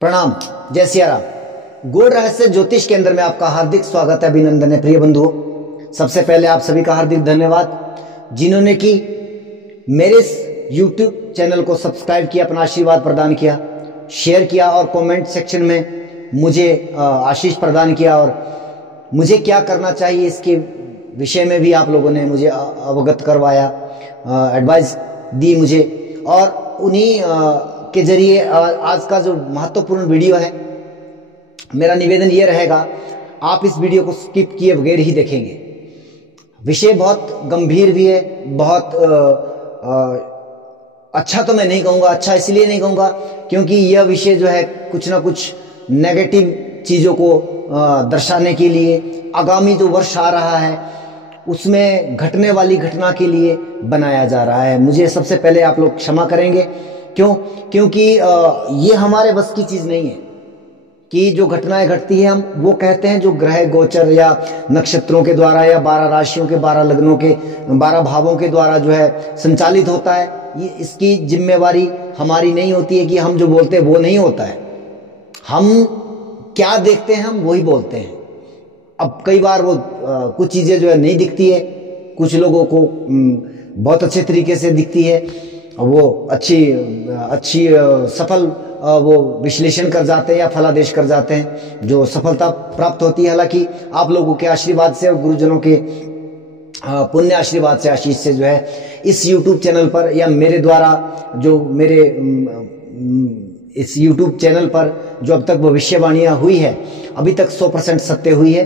प्रणाम, जय सिया राम। गूढ़ रहस्य ज्योतिष केंद्र में आपका हार्दिक स्वागत है, अभिनंदन है प्रिय बंधुओं। सबसे पहले आप सभी का हार्दिक धन्यवाद जिन्होंने कि मेरे इस YouTube चैनल को सब्सक्राइब किया, अपना आशीर्वाद प्रदान किया, शेयर किया और कमेंट सेक्शन में मुझे आशीष प्रदान किया और मुझे क्या करना चाहिए इसके विषय में भी आप लोगों ने मुझे अवगत करवाया, एडवाइस दी मुझे। और उन्हीं के जरिए आज का जो महत्वपूर्ण वीडियो है, मेरा निवेदन ये रहेगा, आप इस वीडियो को स्किप किए बगैर ही देखेंगे। विषय बहुत गंभीर भी है, बहुत अच्छा तो मैं नहीं कहूँगा, अच्छा इसलिए नहीं कहूँगा क्योंकि यह विषय जो है कुछ ना कुछ नेगेटिव चीज़ों को दर्शाने के लिए, आगामी जो वर्ष आ रहा है उसमें घटने वाली घटना के लिए बनाया जा रहा है। मुझे सबसे पहले आप लोग क्षमा करेंगे, क्योंकि ये हमारे बस की चीज़ नहीं है कि जो घटनाएं घटती है हम वो कहते हैं जो ग्रह गोचर या नक्षत्रों के द्वारा या 12 राशियों के 12 लग्नों के 12 भावों के द्वारा जो है संचालित होता है। ये इसकी जिम्मेवारी हमारी नहीं होती है कि हम जो बोलते हैं वो नहीं होता है। हम क्या देखते हैं हम वही बोलते हैं। अब कई बार वो कुछ चीज़ें जो है नहीं दिखती है, कुछ लोगों को बहुत अच्छे तरीके से दिखती है, वो अच्छी सफल वो विश्लेषण कर जाते हैं या फलादेश कर जाते हैं, जो सफलता प्राप्त होती है। हालांकि आप लोगों के आशीर्वाद से और गुरुजनों के पुण्य आशीर्वाद से, आशीष से जो है इस YouTube चैनल पर या मेरे द्वारा जो मेरे इस YouTube चैनल पर जो अब तक भविष्यवाणियां हुई है, अभी तक 100% सत्य हुई है।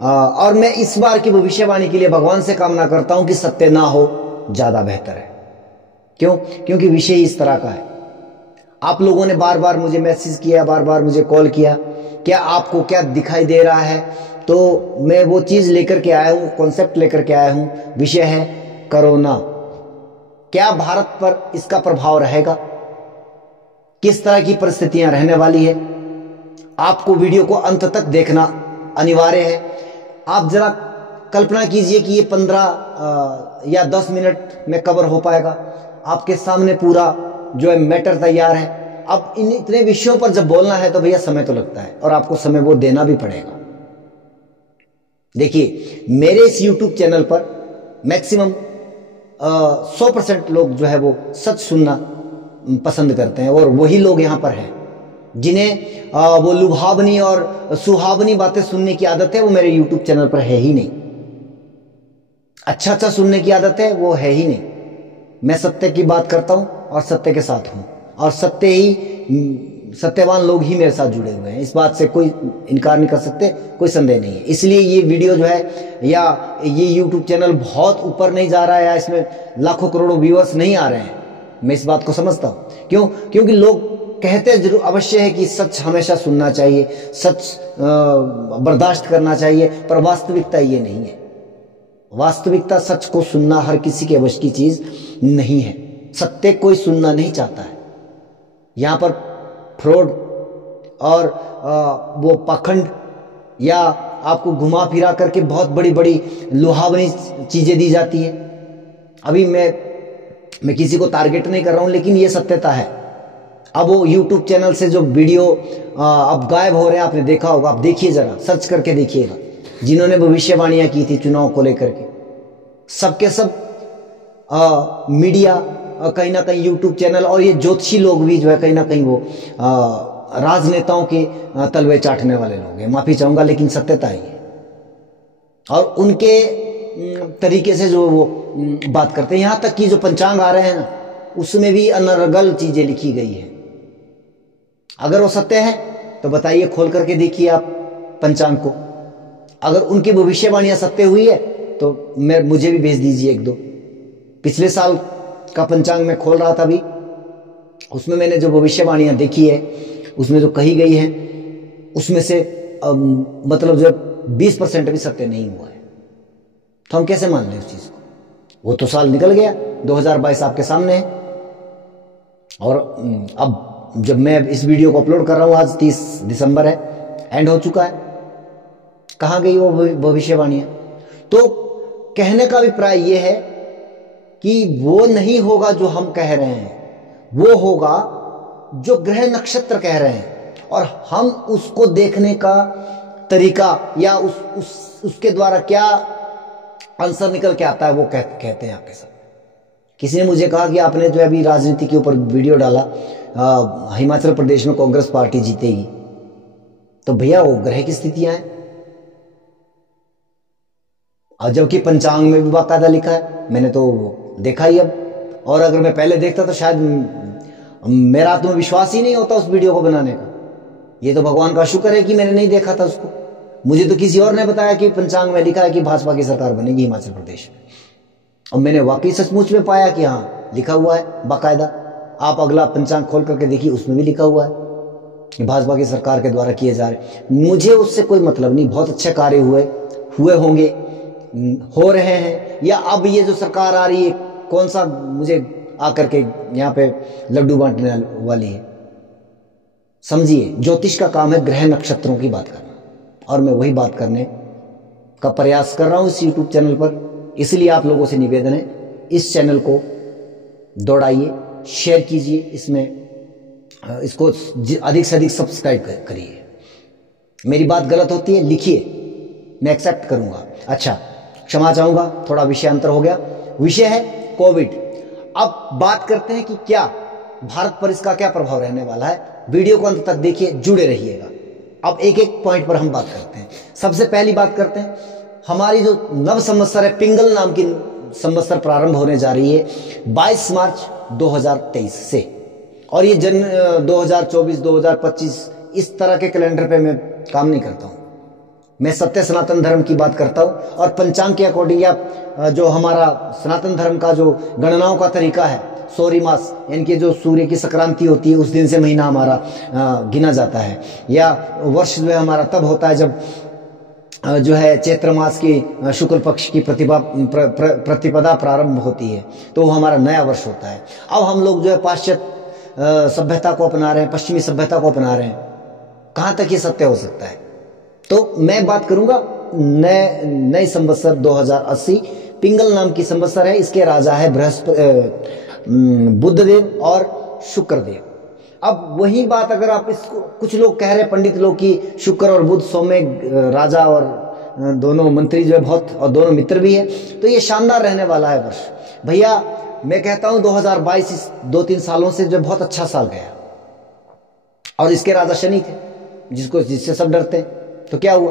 और मैं इस बार की भविष्यवाणी के लिए भगवान से कामना करता हूं कि सत्य ना हो, ज्यादा बेहतर है। क्यों? क्योंकि विषय इस तरह का है। आप लोगों ने बार बार मुझे मैसेज किया, बार बार मुझे कॉल किया, क्या आपको क्या दिखाई दे रहा है? तो मैं वो चीज लेकर के आया हूं, कॉन्सेप्ट लेकर के आया हूं। विषय है कोरोना। क्या भारत पर इसका प्रभाव रहेगा? किस तरह की परिस्थितियां रहने वाली है? आपको वीडियो को अंत तक देखना अनिवार्य है। आप जरा कल्पना कीजिए कि ये 15 या 10 मिनट में कवर हो पाएगा। आपके सामने पूरा जो है मैटर तैयार है। अब इन इतने विषयों पर जब बोलना है तो भैया समय तो लगता है और आपको समय वो देना भी पड़ेगा। देखिए, मेरे इस YouTube चैनल पर मैक्सिमम 100% लोग जो है वो सच सुनना पसंद करते हैं और वही लोग यहाँ पर हैं जिन्हें वो लुभावनी और सुहावनी बातें सुनने की आदत है, वो मेरे YouTube चैनल पर है ही नहीं। अच्छा सुनने की आदत है वो है ही नहीं। मैं सत्य की बात करता हूं और सत्य के साथ हूं और सत्यवान लोग ही मेरे साथ जुड़े हुए हैं। इस बात से कोई इनकार नहीं कर सकते, कोई संदेह नहीं है। इसलिए ये वीडियो जो है या ये YouTube चैनल बहुत ऊपर नहीं जा रहा है या इसमें लाखों करोड़ों व्यूअर्स नहीं आ रहे हैं। मैं इस बात को समझता हूं। क्यों? क्योंकि लोग कहते जरूर अवश्य है कि सच हमेशा सुनना चाहिए, सच बर्दाश्त करना चाहिए, पर वास्तविकता ये नहीं है। वास्तविकता, सच को सुनना हर किसी के वश की चीज नहीं है। सत्य कोई सुनना नहीं चाहता है। यहां पर फ्रॉड और वो पाखंड या आपको घुमा फिरा करके बहुत बड़ी बड़ी लुभावनी चीजें दी जाती है। अभी मैं किसी को टारगेट नहीं कर रहा हूं, लेकिन ये सत्यता है। अब वो YouTube चैनल से जो वीडियो अब गायब हो रहे हैं, आपने देखा होगा, आप देखिए, जरा सर्च करके देखिएगा। जिन्होंने भविष्यवाणियां की थी चुनाव को लेकर के, सबके सब मीडिया कहीं ना कहीं YouTube चैनल और ये ज्योतिषी लोग भी जो है कहीं ना कहीं वो राजनेताओं के तलवे चाटने वाले लोग हैं। माफी चाहूंगा, लेकिन सत्यता है। और उनके तरीके से जो वो बात करते हैं, यहां तक कि जो पंचांग आ रहे हैं ना, उसमें भी अनर्गल चीजें लिखी गई है। अगर वो सत्य है तो बताइए, खोल करके देखिए आप पंचांग को। अगर उनकी भविष्यवाणियां सत्य हुई है तो मुझे भी भेज दीजिए एक दो। पिछले साल का पंचांग मैं खोल रहा था अभी, उसमें मैंने जो भविष्यवाणियां देखी है, उसमें जो कही गई है, उसमें से मतलब जो 20% भी सत्य नहीं हुआ है। तो हम कैसे मान लें उस चीज को? वो तो साल निकल गया, 2022 आपके सामने है। और अब जब मैं इस वीडियो को अपलोड कर रहा हूं, आज 30 दिसंबर है, एंड हो चुका है। कहां गई वो भविष्यवाणियां? तो कहने का अभिप्राय यह है कि वो नहीं होगा जो हम कह रहे हैं, वो होगा जो ग्रह नक्षत्र कह रहे हैं। और हम उसको देखने का तरीका या उसके द्वारा क्या आंसर निकल के आता है वो कहते हैं आपके साथ। किसी ने मुझे कहा कि आपने जो अभी राजनीति के ऊपर वीडियो डाला, हिमाचल प्रदेश में कांग्रेस पार्टी जीतेगी, तो भैया वो ग्रह की स्थितियां हैं, और जबकि पंचांग में भी बाकायदा लिखा है, मैंने तो देखा ही अब। और अगर मैं पहले देखता तो शायद मेरा आत्मविश्वास ही नहीं होता उस वीडियो को बनाने का। ये तो भगवान का शुक्र है कि मैंने नहीं देखा था उसको। मुझे तो किसी और ने बताया कि पंचांग में लिखा है कि भाजपा की सरकार बनेगी हिमाचल प्रदेश में, और मैंने वाकई सचमुच में पाया कि हाँ लिखा हुआ है बाकायदा। आप अगला पंचांग खोल करके देखिए, उसमें भी लिखा हुआ है कि भाजपा की सरकार के द्वारा किए जा रहे। मुझे उससे कोई मतलब नहीं, बहुत अच्छे कार्य हुए होंगे, हो रहे हैं, या अब ये जो सरकार आ रही है कौन सा मुझे आकर के यहाँ पे लड्डू बांटने वाली है। समझिए, ज्योतिष का काम है ग्रह नक्षत्रों की बात करना, और मैं वही बात करने का प्रयास कर रहा हूं इस YouTube चैनल पर। इसलिए आप लोगों से निवेदन है, इस चैनल को दौड़ाइए, शेयर कीजिए, इसको अधिक से अधिक सब्सक्राइब करिए। मेरी बात गलत होती है लिखिए, मैं एक्सेप्ट करूंगा। अच्छा, क्षमा चाहूंगा, थोड़ा विषयांतर हो गया। विषय है कोविड। अब बात करते हैं कि क्या भारत पर इसका क्या प्रभाव रहने वाला है। वीडियो को अंत तक देखिए, जुड़े रहिएगा। अब एक एक पॉइंट पर हम बात करते हैं। सबसे पहली बात करते हैं, हमारी जो नव संवत्सर है, पिंगल नाम की संवत्सर प्रारंभ होने जा रही है 22 मार्च 2023 से, और ये 2024 2025 इस तरह के कैलेंडर पे मैं काम नहीं करता हूं। मैं सत्य सनातन धर्म की बात करता हूं, और पंचांग के अकॉर्डिंग या जो हमारा सनातन धर्म का जो गणनाओं का तरीका है, सौरी मास, यानी कि जो सूर्य की संक्रांति होती है उस दिन से महीना हमारा गिना जाता है, या वर्ष जो है हमारा तब होता है जब जो है चैत्र मास की शुक्ल पक्ष की प्रतिपदा प्रारंभ होती है, तो वो हमारा नया वर्ष होता है। अब हम लोग जो है पाश्चात्य सभ्यता को अपना रहे हैं, पश्चिमी सभ्यता को अपना रहे हैं। कहां तक ये सत्य हो सकता है? तो मैं बात करूंगा नए संवत्सर 2080, पिंगल नाम की संवत्सर है। इसके राजा है बुद्धदेव और शुक्रदेव। अब वही बात अगर आप इसको, कुछ लोग कह रहे हैं पंडित लोग कि शुक्र और बुध सौम्य राजा और दोनों मंत्री जो है बहुत, और दोनों मित्र भी है, तो ये शानदार रहने वाला है वर्ष। भैया मैं कहता हूं 2022 इस 2-3 सालों से जो बहुत अच्छा साल गया, और इसके राजा शनि थे जिससे सब डरते हैं। तो क्या हुआ,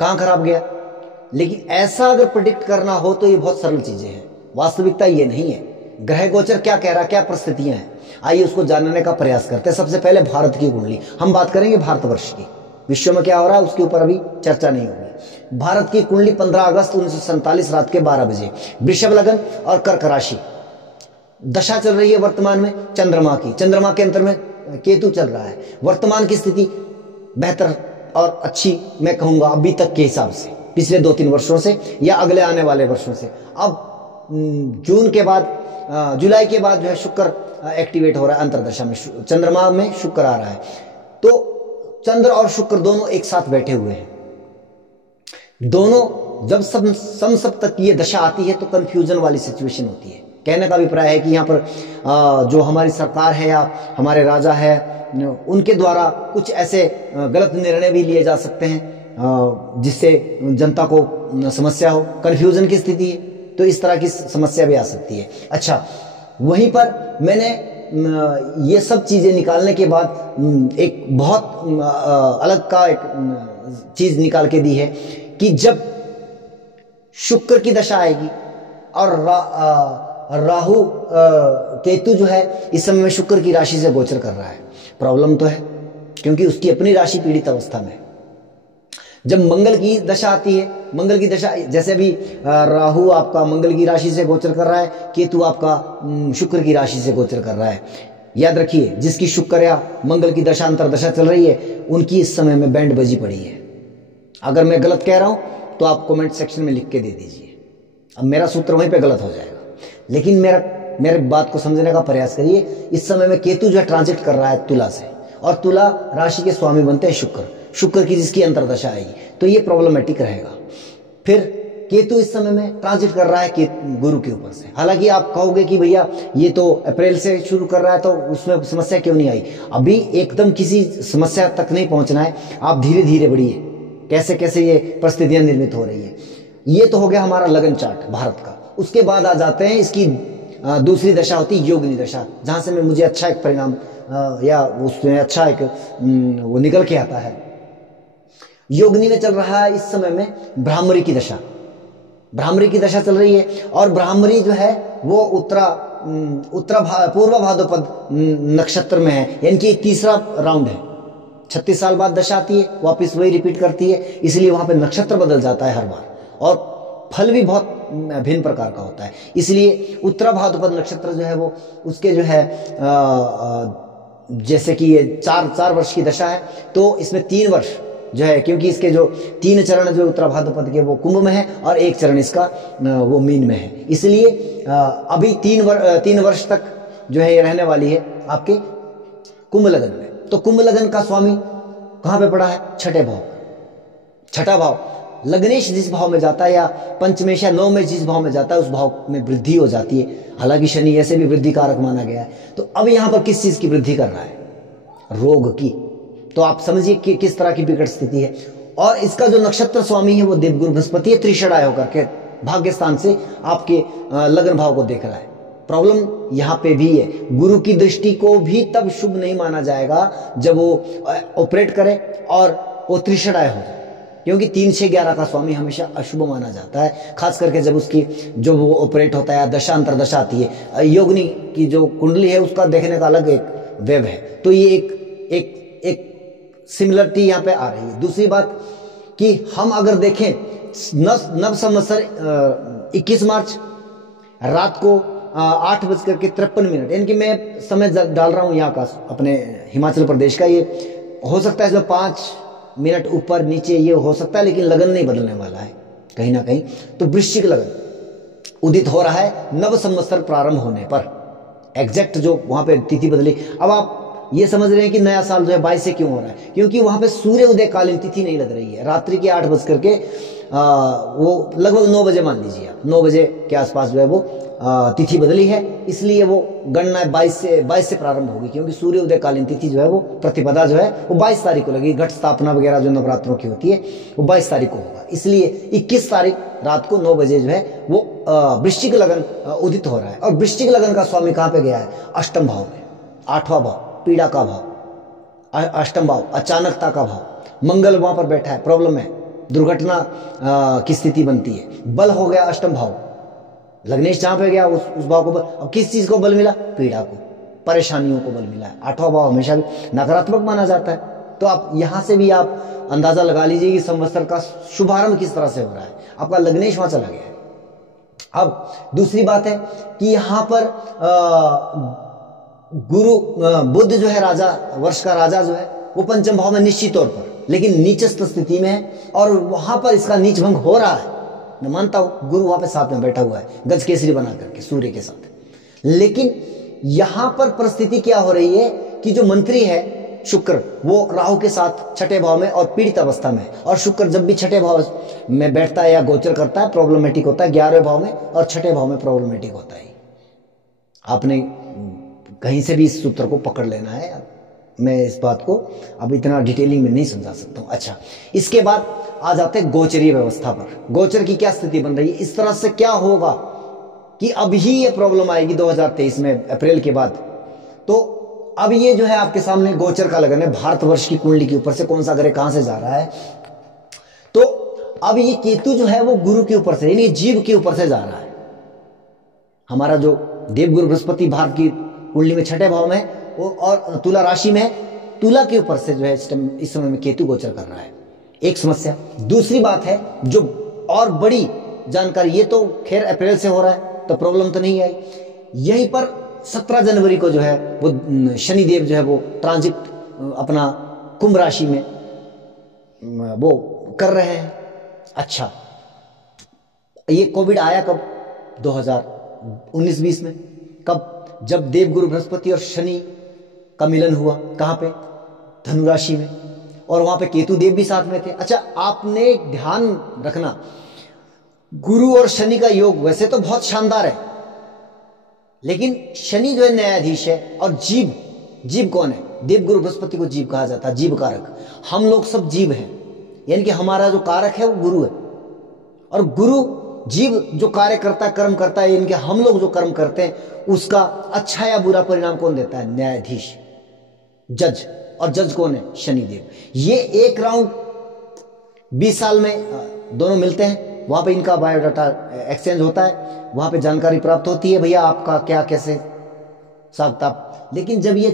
कहां खराब गया? लेकिन ऐसा अगर प्रेडिक्ट करना हो तो ये बहुत सरल चीजें हैं, वास्तविकता ये नहीं है। ग्रह गोचर क्या कह रहा, क्या परिस्थितियां हैं, आइए उसको जानने का प्रयास करते हैं। सबसे पहले भारत की कुंडली हम बात करेंगे, भारतवर्ष की। विश्व में क्या हो रहा है उसके ऊपर अभी चर्चा नहीं होगी। भारत की कुंडली 15 अगस्त 1947 रात के 12 बजे, वृषभ लगन और कर्क राशि, दशा चल रही है वर्तमान में चंद्रमा की। चंद्रमा के अंतर में केतु चल रहा है। वर्तमान की स्थिति बेहतर और अच्छी मैं कहूंगा अभी तक के हिसाब से, पिछले 2-3 वर्षों से या अगले आने वाले वर्षों से। अब जून के बाद, जुलाई के बाद जो है शुक्र एक्टिवेट हो रहा है अंतरदशा में, चंद्रमा में शुक्र आ रहा है। तो चंद्र और शुक्र दोनों एक साथ बैठे हुए हैं। दोनों जब समसप्तकीय दशा आती है तो कंफ्यूजन वाली सिचुएशन होती है। कहने का अभिप्राय है कि यहाँ पर जो हमारी सरकार है या हमारे राजा है, उनके द्वारा कुछ ऐसे गलत निर्णय भी लिए जा सकते हैं जिससे जनता को समस्या हो, कंफ्यूजन की स्थिति है, तो इस तरह की समस्या भी आ सकती है। अच्छा, वहीं पर मैंने ये सब चीजें निकालने के बाद एक बहुत अलग का एक चीज निकाल के दी है कि जब शुक्र की दशा आएगी और राहु केतु जो है इस समय में शुक्र की राशि से गोचर कर रहा है। प्रॉब्लम तो है क्योंकि उसकी अपनी राशि पीड़ित अवस्था में। जब मंगल की दशा आती है, मंगल की दशा जैसे अभी राहु आपका मंगल की राशि से गोचर कर रहा है, केतु आपका शुक्र की राशि से गोचर कर रहा है। याद रखिए, जिसकी शुक्र या मंगल की दशा अंतरदशा चल रही है उनकी इस समय में बैंड बजी पड़ी है। अगर मैं गलत कह रहा हूं तो आप कमेंट सेक्शन में लिख के दे दीजिए, अब मेरा सूत्र वहीं पे गलत हो जाएगा। लेकिन मेरे बात को समझने का प्रयास करिए। इस समय में केतु जो है ट्रांजिट कर रहा है तुला से, और तुला राशि के स्वामी बनते हैं शुक्र की जिसकी अंतरदशा आएगी, तो ये प्रॉब्लमेटिक रहेगा। फिर केतु इस समय में ट्रांजिट कर रहा है गुरु के ऊपर से। हालांकि आप कहोगे कि भैया ये तो अप्रैल से शुरू कर रहा है तो उसमें समस्या क्यों नहीं आई। अभी एकदम किसी समस्या तक नहीं पहुंचना है, आप धीरे धीरे बढ़िए। कैसे कैसे ये परिस्थितियां निर्मित हो रही है। ये तो हो गया हमारा लगन चार्ट भारत का। उसके बाद आ जाते हैं इसकी दूसरी दशा होती है योगिनी दशा, जहां से मुझे अच्छा एक परिणाम या उसमें अच्छा एक वो निकल के आता है। योगिनी में चल रहा है इस समय में ब्राह्मरी की दशा। ब्राह्मरी की दशा चल रही है और ब्राह्मरी जो है वो पूर्व भाद्रपद नक्षत्र में है, यानी कि तीसरा राउंड है। 36 साल बाद दशा आती है, वापस वही रिपीट करती है, इसलिए वहां पे नक्षत्र बदल जाता है हर बार और फल भी बहुत भिन्न प्रकार का होता है। इसलिए उत्तरा भाद्रपद नक्षत्र जो है वो उसके जो है जैसे कि ये 4 वर्ष की दशा है, तो इसमें 3 वर्ष जो है, क्योंकि इसके जो 3 चरण जो उत्तरा भाद्रपद के वो कुंभ में है और 1 चरण इसका वो मीन में है। इसलिए अभी 3 वर्ष तक जो है ये रहने वाली है आपके कुंभ लगन में। तो कुंभ लगन का स्वामी कहां पे पड़ा है? छठे भाव। छठा भाव लग्नेश जिस भाव में जाता है या पंचमेश या नवमेश जिस भाव में जाता है उस भाव में वृद्धि हो जाती है। हालांकि शनि ऐसे भी वृद्धि कारक माना गया है। तो अब यहां पर किस चीज की वृद्धि कर रहा है? रोग की। तो आप समझिए कि किस तरह की विकट स्थिति है। और इसका जो नक्षत्र स्वामी है वो देवगुरु बृहस्पति है, त्रिषणाय होकर के भाग्य स्थान से आपके लगन भाव को देख रहा है। प्रॉब्लम यहां पे भी है, गुरु की दृष्टि को भी तब शुभ नहीं माना जाएगा जब वो ऑपरेट करे और वो त्रिषणाय हो जाए, क्योंकि 3, 6, 11 का स्वामी हमेशा अशुभ माना जाता है, खास करके जब उसकी जो वो ऑपरेट होता है, दशा अंतरदशा आती है। योगिनी की जो कुंडली है उसका देखने का अलग एक वेब है। तो ये एक सिमिलरिटी यहाँ पे आ रही है। दूसरी बात कि हम अगर देखें नव संवत्सर 21 मार्च रात को 8:53, यानी कि मैं समय डाल रहा हूं यहाँ का अपने हिमाचल प्रदेश का। ये हो सकता है इसमें 5 मिनट ऊपर नीचे ये हो सकता है, लेकिन लगन नहीं बदलने वाला है कहीं ना कहीं। तो वृश्चिक लगन उदित हो रहा है नव संवत्सर प्रारंभ होने पर। एग्जैक्ट जो वहां पे तिथि बदली। अब आप ये समझ रहे हैं कि नया साल जो है 22 से क्यों हो रहा है, क्योंकि वहां पे सूर्य उदय कालीन तिथि नहीं लग रही है। रात्रि के 8 बज करके वो लगभग 9 बजे मान लीजिए आप, 9 बजे के आसपास जो है वो तिथि बदली है, इसलिए वो गणना 22 से प्रारंभ होगी, क्योंकि सूर्य उदय कालीन तिथि जो है वो प्रतिपदा जो है वो 22 तारीख को लगेगी। घट स्थापना वगैरह जो नवरात्रों की होती है वो 22 तारीख को होगा, इसलिए 21 तारीख रात को 9 बजे जो है वो वृश्चिक लगन उदित हो रहा है। और वृश्चिक लगन का स्वामी कहां पे गया है? अष्टम भाव में। 8वां भाव पीड़ा का भाव, अष्टम भाव अचानकता का भाव। मंगल वहां पर बैठा है, प्रॉब्लम है, दुर्घटना की स्थिति बनती है। बल हो गया अष्टम भाव, लग्नेश जहां पे गया उस भाव को बल। अब किस चीज को बल मिला? पीड़ा को, परेशानियों को बल मिला है। 8वां भाव हमेशा भी नकारात्मक माना जाता है। तो आप यहां से भी आप अंदाजा लगा लीजिए कि संवत्सर का शुभारंभ किस तरह से हो रहा है। आपका लग्नेश वहां चला गया है। अब दूसरी बात है कि यहां पर गुरु बुध जो है राजा, वर्ष का राजा जो है वो पंचम भाव में निश्चित तौर पर, लेकिन नीचस्थ स्थिति में है और वहां पर इसका नीच भंग हो रहा है। मैं मानता हूं गुरु वहां पे साथ में बैठा हुआ है गज केसरी बना करके सूर्य के साथ, लेकिन यहां पर परिस्थिति क्या हो रही है कि जो मंत्री है शुक्र वो राहु के साथ छठे भाव में और पीड़ित अवस्था में। और शुक्र जब भी छठे भाव में बैठता है या गोचर करता है प्रॉब्लमेटिक होता है। 11वें भाव में और छठे भाव में प्रॉब्लमेटिक होता है। आपने कहीं से भी इस सूत्र को पकड़ लेना है। मैं इस बात को अब इतना डिटेलिंग में नहीं समझा सकता हूं। अच्छा, इसके बाद आ जाते हैं गोचरीय व्यवस्था पर। गोचर की क्या स्थिति बन रही है, इस तरह से क्या होगा कि अब ही ये प्रॉब्लम आएगी 2023 में अप्रैल के बाद। तो अब ये जो है आपके सामने गोचर का लगन है, भारतवर्ष की कुंडली के ऊपर से कौन सा ग्रह कहां से जा रहा है। तो अब ये केतु जो है वो गुरु के ऊपर से, यानी जीव के ऊपर से जा रहा है। हमारा जो देवगुरु बृहस्पति भारत की कुंडली में छठे भाव में और तुला राशि में, तुला के ऊपर से जो है इस समय में केतु गोचर कर रहा है। एक समस्या। दूसरी बात है जो और बड़ी जानकारी, ये तो खैर अप्रैल से हो रहा है तो प्रॉब्लम तो नहीं आई। यहीं पर 17 जनवरी को जो है वो शनिदेव जो है वो ट्रांजिट अपना कुंभ राशि में वो कर रहे हैं। अच्छा, ये कोविड आया कब? 2019-20 में। कब? जब देवगुरु बृहस्पति और शनि का मिलन हुआ। कहां पे? धनु राशि में। और वहां पे केतु देव भी साथ में थे। अच्छा, आपने ध्यान रखना गुरु और शनि का योग वैसे तो बहुत शानदार है, लेकिन शनि जो है न्यायाधीश है, और जीव, जीव कौन है? देवगुरु बृहस्पति को जीव कहा जाता है, जीव कारक। हम लोग सब जीव हैं, यानी कि हमारा जो कारक है वो गुरु है, और गुरु जीव जो कार्य करता है, कर्म करता है, यानी कि हम लोग जो कर्म करते हैं उसका अच्छा या बुरा परिणाम कौन देता है? न्यायाधीश, जज। और जज कौन है? शनिदेव। ये एक राउंड 20 साल में दोनों मिलते हैं, वहां पे इनका बायोडाटा एक्सचेंज होता है, वहां पे जानकारी प्राप्त होती है, भैया आपका क्या कैसे साहब। लेकिन जब ये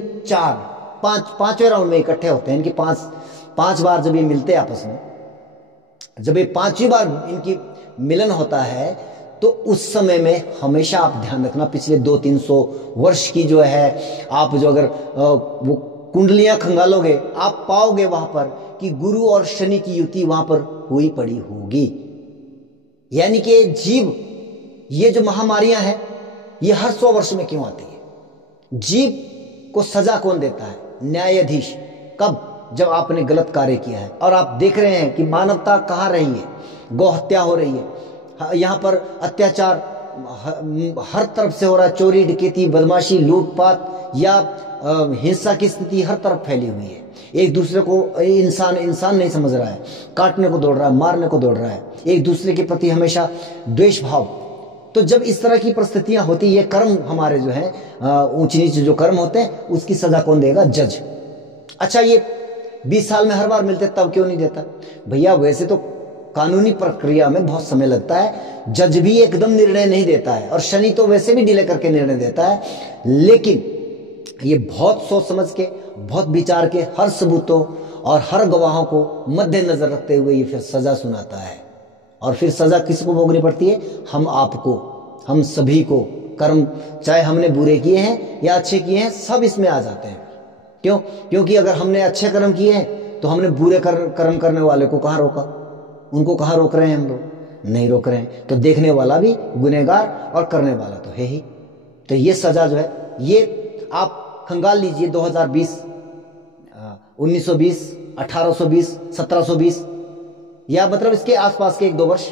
पांचवें राउंड में इकट्ठे होते हैं, इनकी पांच बार जब ये मिलते हैं आपस में, जब ये 5वीं बार इनकी मिलन होता है, तो उस समय में हमेशा आप ध्यान रखना, पिछले 200-300 वर्ष की जो है, आप जो अगर वो कुंडलियां खंगालोगे, आप पाओगे वहां पर कि गुरु और शनि की युति वहां पर हुई पड़ी होगी। यानी कि जीव, ये जो महामारियां हैं ये हर 100 वर्ष में क्यों आती है? जीव को सजा कौन देता है? न्यायाधीश। कब? जब आपने गलत कार्य किया है। और आप देख रहे हैं कि मानवता कहाँ रही है, गौहत्या हो रही है, यहाँ पर अत्याचार हर तरफ से हो रहा है, चोरी डकैती बदमाशी लूटपाट या हिंसा की स्थिति हर तरफ फैली हुई है। एक दूसरे को इंसान नहीं समझ रहा है, काटने को दौड़ रहा है, मारने को दौड़ रहा है, एक दूसरे के प्रति हमेशा द्वेष भाव। तो जब इस तरह की परिस्थितियां होती, ये कर्म हमारे जो है ऊंच नीच जो कर्म होते हैं, उसकी सजा कौन देगा? जज। अच्छा, ये 20 साल में हर बार मिलते, तब क्यों नहीं देता? भैया वैसे तो कानूनी प्रक्रिया में बहुत समय लगता है, जज भी एकदम निर्णय नहीं देता है, और शनि तो वैसे भी डिले करके निर्णय देता है, लेकिन ये बहुत सोच समझ के, बहुत विचार के, हर सबूतों और हर गवाहों को मद्देनजर रखते हुए ये फिर सजा सुनाता है। और फिर सजा किसको भोगनी पड़ती है? हम आपको, हम सभी को। कर्म चाहे हमने बुरे किए हैं या अच्छे किए हैं, सब इसमें आ जाते हैं। क्यों? क्योंकि अगर हमने अच्छे कर्म किए हैं तो हमने बुरे कर्म करने वाले को कहाँ रोका? उनको कहाँ रोक रहे हैं हम लोग? नहीं रोक रहे हैं। तो देखने वाला भी गुनहगार और करने वाला तो है ही। तो ये सजा जो है, ये आप खंगाल लीजिए, 2020, 1920, 1820, 1720, या मतलब इसके आसपास के 1-2 वर्ष,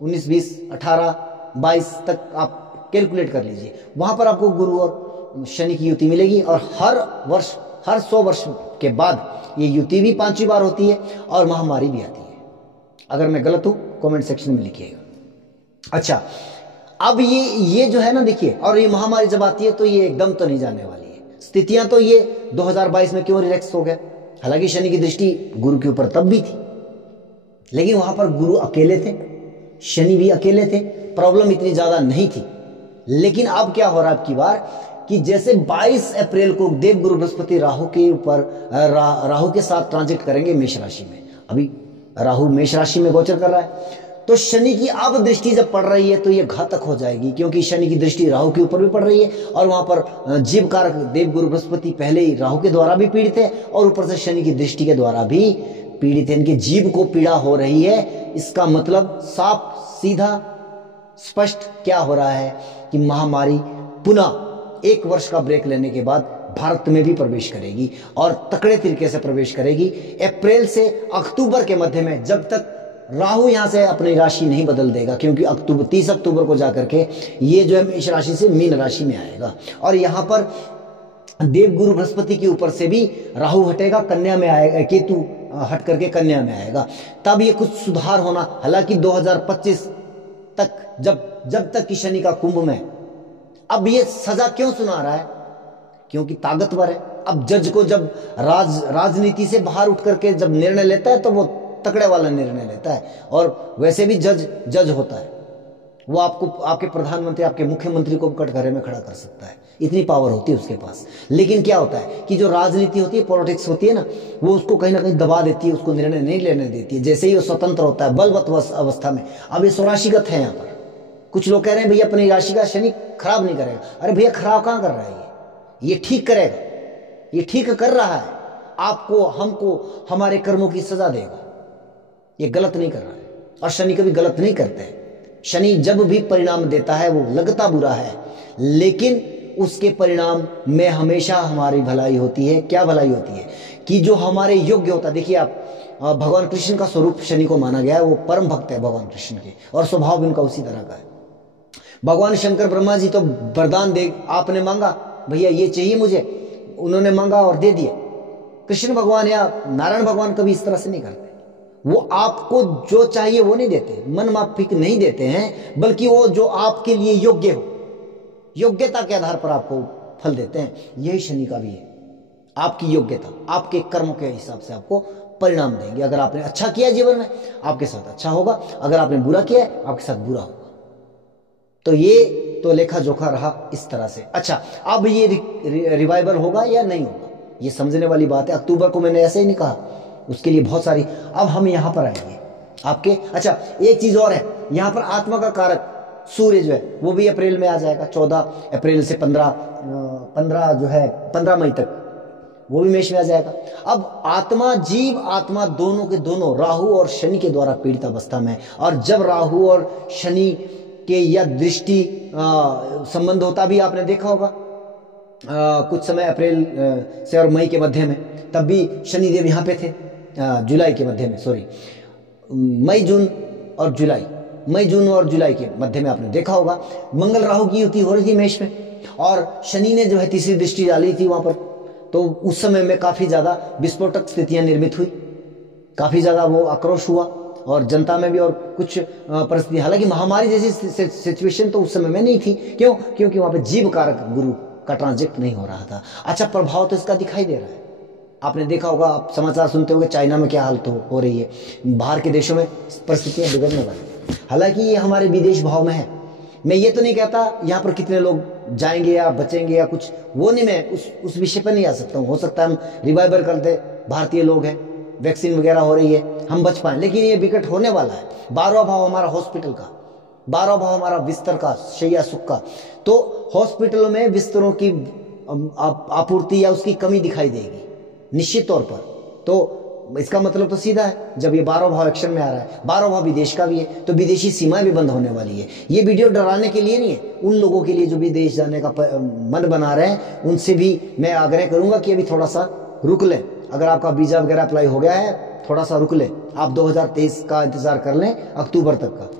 19, 20, 18, 22 तक आप कैलकुलेट कर लीजिए। वहां पर आपको गुरु और शनि की युति मिलेगी, और हर वर्ष, हर 100 वर्ष के बाद ये युति भी 5वीं बार होती है, और महामारी भी आती है। अगर मैं गलत हूं कमेंट सेक्शन में लिखिएगा। अच्छा, अब ये जो है ना, देखिए, और ये महामारी जब आती है तो ये एकदम तो नहीं जाने वाली है। स्थितियां तो ये 2022 में क्यों रिलैक्स हो गया? हालांकि शनि की दृष्टि गुरु के ऊपर तब भी थी, लेकिन वहां पर गुरु अकेले थे, शनि भी अकेले थे, प्रॉब्लम इतनी ज्यादा नहीं थी। लेकिन अब क्या हो रहा है अब की बार, कि जैसे 22 अप्रैल को देवगुरु बृहस्पति राहु के ऊपर राहु के साथ ट्रांजिट करेंगे मेष राशि में। अभी राहु मेष राशि में गोचर कर रहा है, तो शनि की अब दृष्टि जब पड़ रही है तो ये घातक हो जाएगी, क्योंकि शनि की दृष्टि राहु के ऊपर भी पड़ रही है, और वहां पर जीव कारक देवगुरु बृहस्पति पहले ही राहु के द्वारा भी पीड़ित है, और ऊपर से शनि की दृष्टि के द्वारा भी पीड़ित है। इनके जीव को पीड़ा हो रही है। इसका मतलब साफ सीधा स्पष्ट क्या हो रहा है कि महामारी पुनः 1 वर्ष का ब्रेक लेने के बाद भारत में भी प्रवेश करेगी, और तकड़े तरीके से प्रवेश करेगी। अप्रैल से अक्टूबर के मध्य में, जब तक राहु यहां से अपनी राशि नहीं बदल देगा, क्योंकि 30 अक्टूबर को जाकर के ये जो है मेष राशि से मीन राशि में आएगा, और यहां पर देवगुरु बृहस्पति के ऊपर से भी राहु हटेगा, कन्या में आएगा, केतु हट करके कन्या में आएगा। तब ये कुछ सुधार होना। हालांकि 2025 तक, जब तक कि शनि का कुंभ में, अब ये सजा क्यों सुना रहा है? क्योंकि ताकतवर है। अब जज को जब राजनीति से बाहर उठ करके जब निर्णय लेता है, तो वो तकड़े वाला निर्णय लेता है, और वैसे भी जज होता है, वो आपके प्रधानमंत्री, आपके मुख्यमंत्री को कटघरे में खड़ा कर सकता है, इतनी पावर होती है उसके पास। लेकिन क्या होता है कि जो राजनीति होती है, पॉलिटिक्स होती है ना, वो उसको कहीं ना कहीं दबा देती है, उसको निर्णय नहीं लेने देती है। जैसे ही वो स्वतंत्र होता है, बलवत अवस्था में, अब ये स्वराशिगत है। यहाँ पर कुछ लोग कह रहे हैं भैया अपनी राशि का शनि खराब नहीं करेगा। अरे भैया, खराब कहाँ कर रहा है? ये ठीक करेगा, ये ठीक कर रहा है, आपको, हमको, हमारे कर्मों की सजा देगा। ये गलत नहीं कर रहा है, और शनि कभी गलत नहीं करते। शनि जब भी परिणाम देता है वो लगता बुरा है, लेकिन उसके परिणाम में हमेशा हमारी भलाई होती है। क्या भलाई होती है? कि जो हमारे योग्य होता है। देखिए आप, भगवान कृष्ण का स्वरूप शनि को माना गया है। वो परम भक्त है भगवान कृष्ण के और स्वभाव भी उनका उसी तरह का है। भगवान शंकर ब्रह्मा जी तो वरदान दे, आपने मांगा भैया ये चाहिए मुझे, उन्होंने मांगा और दे दिया। कृष्ण भगवान या नारायण भगवान कभी इस तरह से नहीं करते। वो आपको जो चाहिए वो नहीं देते, मन माफिक नहीं देते हैं, बल्कि वो जो आपके लिए योग्य हो, योग्यता के आधार पर आपको फल देते हैं। यही शनि का भी है, आपकी योग्यता, आपके कर्मों के हिसाब से आपको परिणाम देंगे। अगर आपने अच्छा किया जीवन में, आपके साथ अच्छा होगा, अगर आपने बुरा किया है, आपके साथ बुरा होगा। तो ये तो लेखा जोखा रहा इस तरह से। अच्छा, अब ये रिवाइवल होगा या नहीं होगा, ये समझने वाली बात है। अक्टूबर को मैंने ऐसे ही नहीं कहा, उसके लिए बहुत सारी। अब हम यहां पर आएंगे आपके। अच्छा, एक चीज और है, यहां पर आत्मा का कारक सूर्य जो है वो भी अप्रैल में आ जाएगा। 14 अप्रैल से 15 मई तक वो भी मेष में आ जाएगा। अब आत्मा, जीव आत्मा दोनों के दोनों राहु और शनि के द्वारा पीड़ित अवस्था में, और जब राहु और शनि के या दृष्टि संबंध होता भी आपने देखा होगा कुछ समय अप्रैल से और मई के मध्य में, तब भी शनिदेव यहाँ पे थे। जुलाई के मध्य में, सॉरी, मई जून और जुलाई के मध्य में आपने देखा होगा मंगल राहु की युति हो रही थी मेष में, और शनि ने जो है तीसरी दृष्टि डाली थी वहां पर। तो उस समय में काफी ज्यादा विस्फोटक स्थितियां निर्मित हुई, काफी ज्यादा वो आक्रोश हुआ और जनता में भी, और कुछ परिस्थिति, हालांकि महामारी जैसी सिचुएशन तो उस समय में नहीं थी। क्यों? क्योंकि वहां पे जीव कारक गुरु का ट्रांजिट नहीं हो रहा था। अच्छा, प्रभाव तो इसका दिखाई दे रहा है। आपने देखा होगा, आप समाचार सुनते होंगे चाइना में क्या हालत हो रही है, बाहर के देशों में परिस्थितियां बिगड़ने वाली। हालांकि ये हमारे विदेश भाव में है। मैं ये तो नहीं कहता यहाँ पर कितने लोग जाएंगे या बचेंगे या कुछ, वो नहीं, मैं उस विषय पर नहीं आ सकता हूँ। हो सकता है हम रिवाइवल कर दे, भारतीय लोग हैं, वैक्सीन वगैरह हो रही है, हम बच पाए, लेकिन ये विकट होने वाला है। 12वां भाव हमारा हॉस्पिटल का, 12वां भाव हमारा बिस्तर का, शैया सुख का। तो हॉस्पिटलों में बिस्तरों की आपूर्ति या उसकी कमी दिखाई देगी निश्चित तौर पर। तो इसका मतलब तो सीधा है, जब ये 12वां भाव एक्शन में आ रहा है, 12वां भाव विदेश का भी है, तो विदेशी सीमाएं भी बंद होने वाली है। ये वीडियो डराने के लिए नहीं है, उन लोगों के लिए जो विदेश जाने का मन बना रहे हैं, उनसे भी मैं आग्रह करूंगा कि अभी थोड़ा सा रुक लें। अगर आपका वीजा वगैरह अप्लाई हो गया है, थोड़ा सा रुक लें, आप 2023 का इंतजार कर लें, अक्टूबर तक का,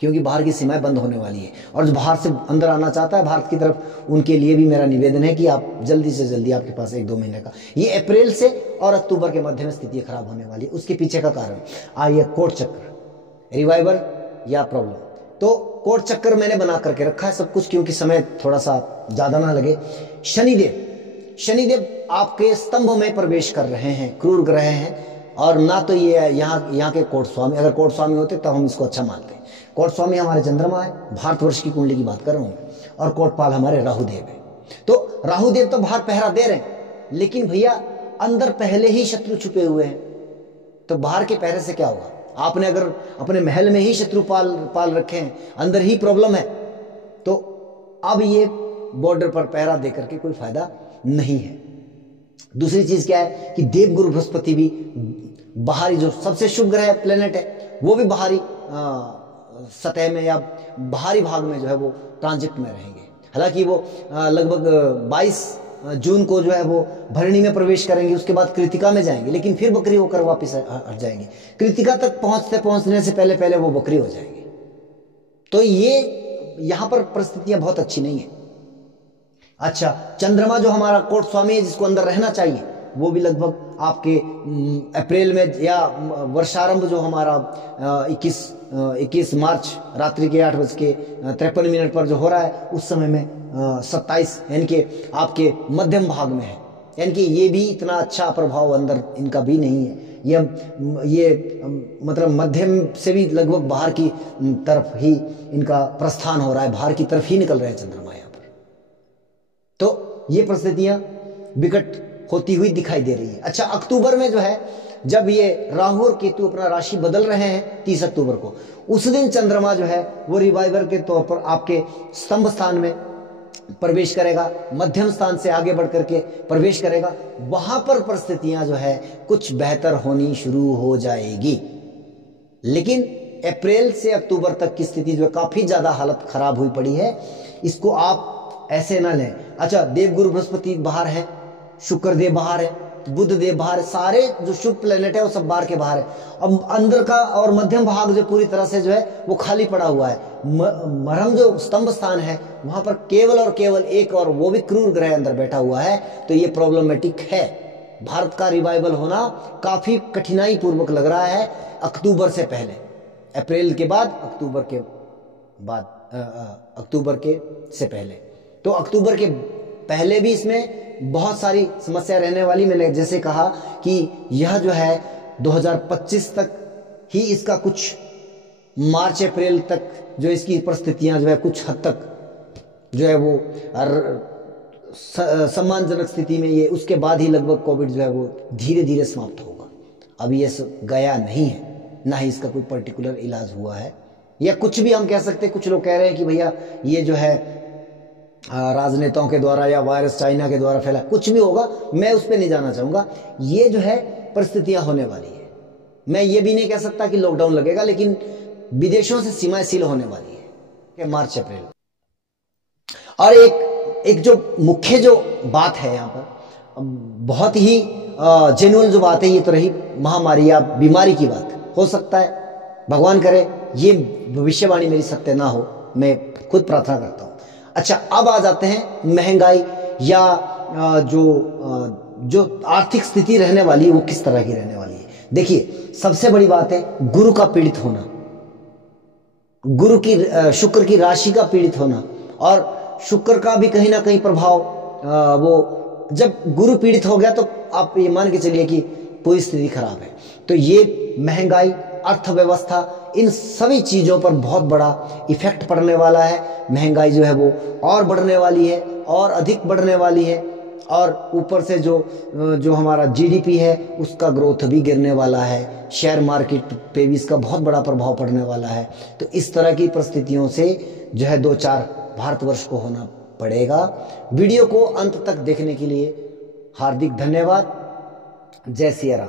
क्योंकि बाहर की सीमाएं बंद होने वाली है। और जो बाहर से अंदर आना चाहता है भारत की तरफ, उनके लिए भी मेरा निवेदन है कि आप जल्दी से जल्दी, आपके पास 1-2 महीने का, ये अप्रैल से और अक्टूबर के मध्य में स्थिति खराब होने वाली है। उसके पीछे का कारण आइए, कोर्ट चक्र, रिवाइवल या प्रॉब्लम। तो कोर्ट चक्कर मैंने बना करके रखा है सब कुछ, क्योंकि समय थोड़ा सा ज्यादा ना लगे। शनिदेव आपके स्तंभ में प्रवेश कर रहे हैं, क्रूर ग्रह हैं, और ना तो ये यहाँ के कोर्ट स्वामी, अगर कोर्ट स्वामी होते तो हम इसको अच्छा मानते हैं। कोर्ट स्वामी हमारे चंद्रमा है, भारतवर्ष की कुंडली की बात कर रहा हूं, और कोर्टपाल हमारे राहुदेव है। तो राहुदेव तो बाहर पहरा दे रहे हैं, लेकिन भैया अंदर पहले ही शत्रु छुपे हुए हैं, तो बाहर के पहरे से क्या होगा? आपने अगर अपने महल में ही शत्रु पाल रखे हैं, अंदर ही प्रॉब्लम है, तो अब ये बॉर्डर पर पहरा दे करके कोई फायदा नहीं है। दूसरी चीज क्या है कि देवगुरु बृहस्पति भी बाहरी, जो सबसे शुभ ग्रह प्लेनेट है, वो भी बाहरी सतह में या बाहरी भाग में जो है वो ट्रांजिट में रहेंगे। हालांकि वो लगभग 22 जून को जो है वो भरणी में प्रवेश करेंगे, उसके बाद कृतिका में जाएंगे, लेकिन फिर बकरी होकर वापस हट जाएंगे। कृतिका तक पहुंचने से पहले वो बकरी हो जाएंगे। तो ये यहां पर परिस्थितियां बहुत अच्छी नहीं है। अच्छा, चंद्रमा जो हमारा कोर्ट स्वामी है, जिसको अंदर रहना चाहिए, वो भी लगभग आपके अप्रैल में, या वर्षारंभ जो हमारा 21 मार्च रात्रि के 8:53 पर जो हो रहा है, उस समय में 27 यानी कि आपके मध्यम भाग में है। यानी कि ये भी इतना अच्छा प्रभाव अंदर इनका भी नहीं है। ये मतलब मध्यम से भी लगभग बाहर की तरफ ही इनका प्रस्थान हो रहा है, बाहर की तरफ ही निकल रहे हैं चंद्रमा यहाँ पर। तो ये परिस्थितियां विकट होती हुई दिखाई दे रही है। अच्छा, अक्टूबर में जो है, जब ये राहु और केतु अपना राशि बदल रहे हैं 30 अक्टूबर को, उस दिन चंद्रमा जो है वो रिवाइवर के तौर पर आपके स्तंभ स्थान में प्रवेश करेगा, मध्यम स्थान से आगे बढ़ करके प्रवेश करेगा। वहां पर परिस्थितियां जो है कुछ बेहतर होनी शुरू हो जाएगी। लेकिन अप्रैल से अक्टूबर तक की स्थिति जो है काफी ज्यादा हालत खराब हुई पड़ी है, इसको आप ऐसे ना लें। अच्छा, देवगुरु बृहस्पति बाहर है, शुक्रदेव बाहर है, बुध देव बाहर, सारे जो शुभ प्लेनेट है वो सब बाहर के बाहर है। अब अंदर का और मध्यम भाग जो पूरी तरह से जो है वो खाली पड़ा हुआ है। मरम जो स्तंभ स्थान है वहां पर केवल और केवल एक, और वो भी क्रूर ग्रह अंदर बैठा हुआ है। तो ये प्रॉब्लमेटिक है। भारत का रिवाइवल होना काफी कठिनाई पूर्वक लग रहा है अक्टूबर से पहले, अप्रैल के बाद, अक्टूबर के से पहले। तो अक्टूबर के पहले भी इसमें बहुत सारी समस्या रहने वाली। मैंने जैसे कहा कि यह जो है 2025 तक ही इसका कुछ मार्च अप्रैल तक जो इसकी परिस्थितियां जो है कुछ हद तक जो है वो सम्मानजनक स्थिति में ये, उसके बाद ही लगभग कोविड जो है वो धीरे धीरे समाप्त होगा। अभी ये गया नहीं है, ना ही इसका कोई पर्टिकुलर इलाज हुआ है या कुछ भी हम कह सकते। कुछ लोग कह रहे हैं कि भैया ये जो है राजनेताओं के द्वारा या वायरस चाइना के द्वारा फैला, कुछ भी होगा, मैं उस पर नहीं जाना चाहूंगा। ये जो है परिस्थितियां होने वाली है। मैं ये भी नहीं कह सकता कि लॉकडाउन लगेगा, लेकिन विदेशों से सीमाएं सील होने वाली है मार्च अप्रैल। और एक जो मुख्य जो बात है यहाँ पर, बहुत ही जेन्युइन जो बात है, ये तो रही महामारी या बीमारी की बात। हो सकता है, भगवान करे ये भविष्यवाणी मेरी सत्य ना हो, मैं खुद प्रार्थना करता हूं। अच्छा, अब आ जाते हैं महंगाई या जो आर्थिक स्थिति रहने वाली है वो किस तरह की रहने वाली है। देखिए, सबसे बड़ी बात है गुरु का पीड़ित होना, गुरु की शुक्र की राशि का पीड़ित होना, और शुक्र का भी कहीं ना कहीं प्रभाव। वो जब गुरु पीड़ित हो गया तो आप ये मान के चलिए कि पूरी स्थिति खराब है। तो ये महंगाई, अर्थव्यवस्था, इन सभी चीजों पर बहुत बड़ा इफेक्ट पड़ने वाला है। महंगाई जो है वो और बढ़ने वाली है, और अधिक बढ़ने वाली है, और ऊपर से जो हमारा जीडीपी है उसका ग्रोथ भी गिरने वाला है। शेयर मार्केट पे भी इसका बहुत बड़ा प्रभाव पड़ने वाला है। तो इस तरह की परिस्थितियों से जो है 2-4 भारतवर्ष को होना पड़ेगा। वीडियो को अंत तक देखने के लिए हार्दिक धन्यवाद। जय सिया राम।